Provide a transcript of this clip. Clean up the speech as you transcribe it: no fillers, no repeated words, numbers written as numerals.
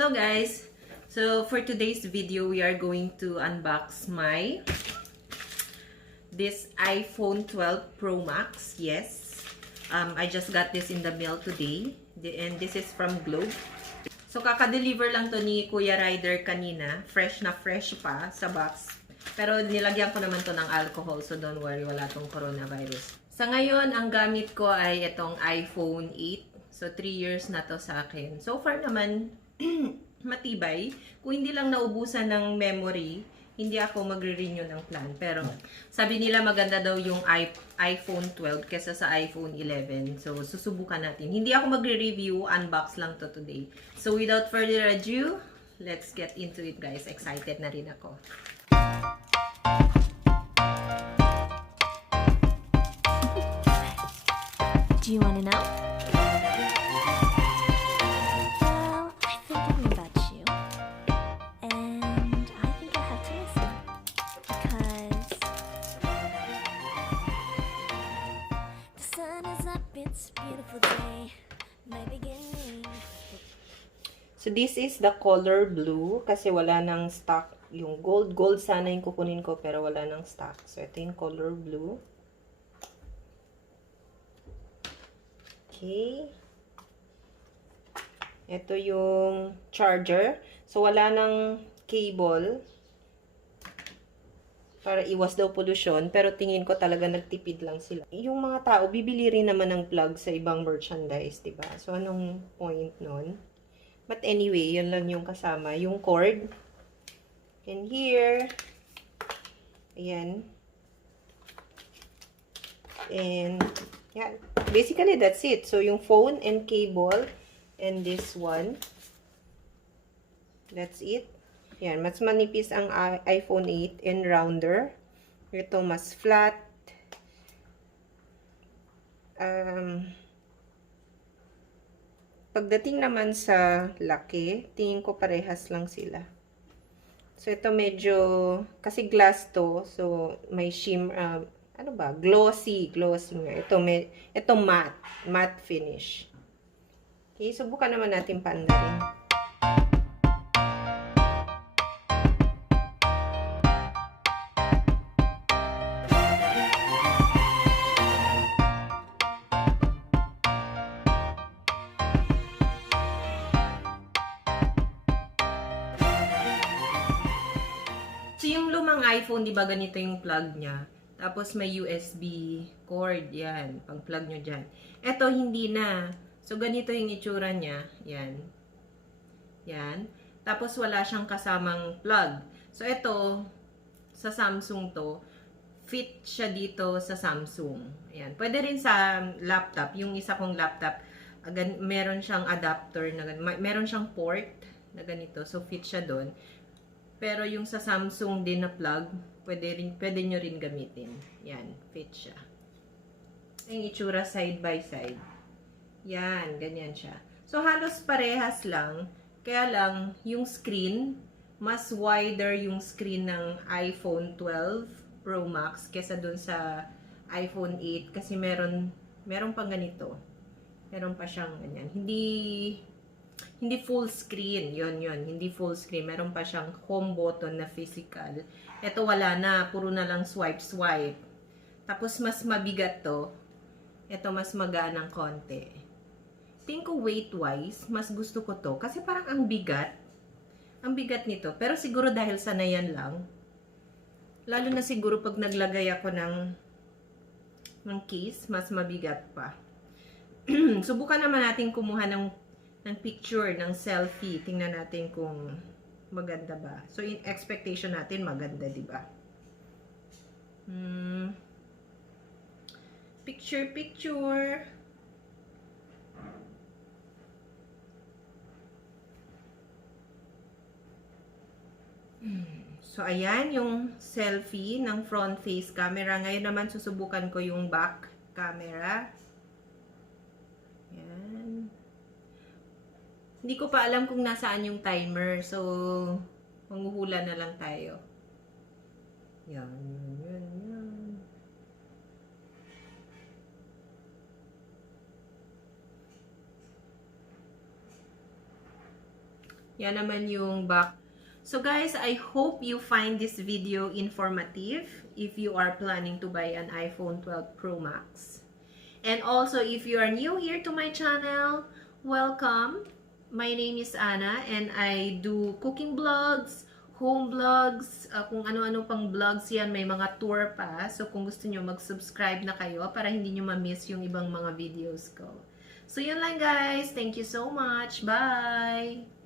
Hello guys! So for today's video, we are going to unbox this iPhone 12 Pro Max. Yes. I just got this in the mail today. And this is from Globe. So kaka-deliver lang to ni Kuya Ryder kanina. Fresh na fresh pa sa box. Pero nilagyan ko naman to ng alcohol. So don't worry, wala tong coronavirus. Sa ngayon, ang gamit ko ay itong iPhone 8. So 3 years na to sa akin. So far naman, matibay. Kung hindi lang naubusan ng memory, hindi ako magre-renew ng plan. Pero sabi nila maganda daw yung iPhone 12 kesa sa iPhone 11. So susubukan natin. Hindi ako magre-review, unbox lang to today. So without further ado, let's get into it guys. Excited na rin ako. Do you want to know? So, this is the color blue kasi wala nang stock. Yung gold. Gold sana yung kukunin ko pero wala nang stock. So, ito yung color blue. Okay. Ito yung charger. So, wala nang cable para iwas daw pollution. Pero tingin ko talaga nagtipid lang sila. Yung mga tao, bibili rin naman ng plug sa ibang merchandise, diba? So, anong point nun? But anyway, yun lang yung kasama. Yung cord. And here. Ayan. And, yeah. Basically, that's it. So, yung phone and cable. And this one. That's it. Yan. Mas manipis ang iPhone 8 and rounder. Ito mas flat. Pagdating naman sa laki, tingin ko parehas lang sila. So, ito medyo, kasi glass to, so may shimmer, ano ba? Glossy nga. Ito matte finish. Okay, subukan naman natin paandarin. So, yung lumang iPhone, di ba ganito yung plug niya? Tapos, may USB cord. Yan. Pang-plug nyo dyan. Ito, hindi na. So, ganito yung itsura niya. Yan. Yan. Tapos, wala siyang kasamang plug. So, ito, sa Samsung to, fit siya dito sa Samsung. Ayan. Pwede rin sa laptop. Yung isa kong laptop, meron siyang adapter, meron siyang port na ganito. So, fit siya doon. Pero yung sa Samsung din na plug, pwede nyo rin gamitin. Yan, fit siya. Yung itsura side by side. Yan, ganyan siya. So, halos parehas lang. Kaya lang, yung screen, mas wider yung screen ng iPhone 12 Pro Max kesa dun sa iPhone 8. Kasi meron pang ganito. Meron pa siyang ganyan. Hindi full screen. Yun. Hindi full screen. Meron pa siyang home button na physical. Ito wala na. Puro na lang swipe. Tapos mas mabigat to. Ito mas magaan ng konti. Think ko weight-wise, mas gusto ko to. Kasi parang ang bigat. Ang bigat nito. Pero siguro dahil sanayan lang. Lalo na siguro pag naglagay ako ng case, mas mabigat pa. Subukan naman natin kumuha ng picture, ng selfie. Tingnan natin kung maganda ba. So, in expectation natin, maganda, di ba? Picture. So, ayan yung selfie ng front face camera. Ngayon naman, susubukan ko yung back camera. Hindi ko pa alam kung nasaan yung timer. So, manghuhula na lang tayo. Yan. Yan naman yung back. So guys, I hope you find this video informative if you are planning to buy an iPhone 12 Pro Max. And also, if you are new here to my channel, welcome. My name is Anna and I do cooking vlogs, home vlogs, kung ano-ano pang vlogs yan, may mga tour pa. So kung gusto nyo, mag-subscribe na kayo para hindi nyo ma-miss yung ibang mga videos ko. So yun lang guys. Thank you so much. Bye!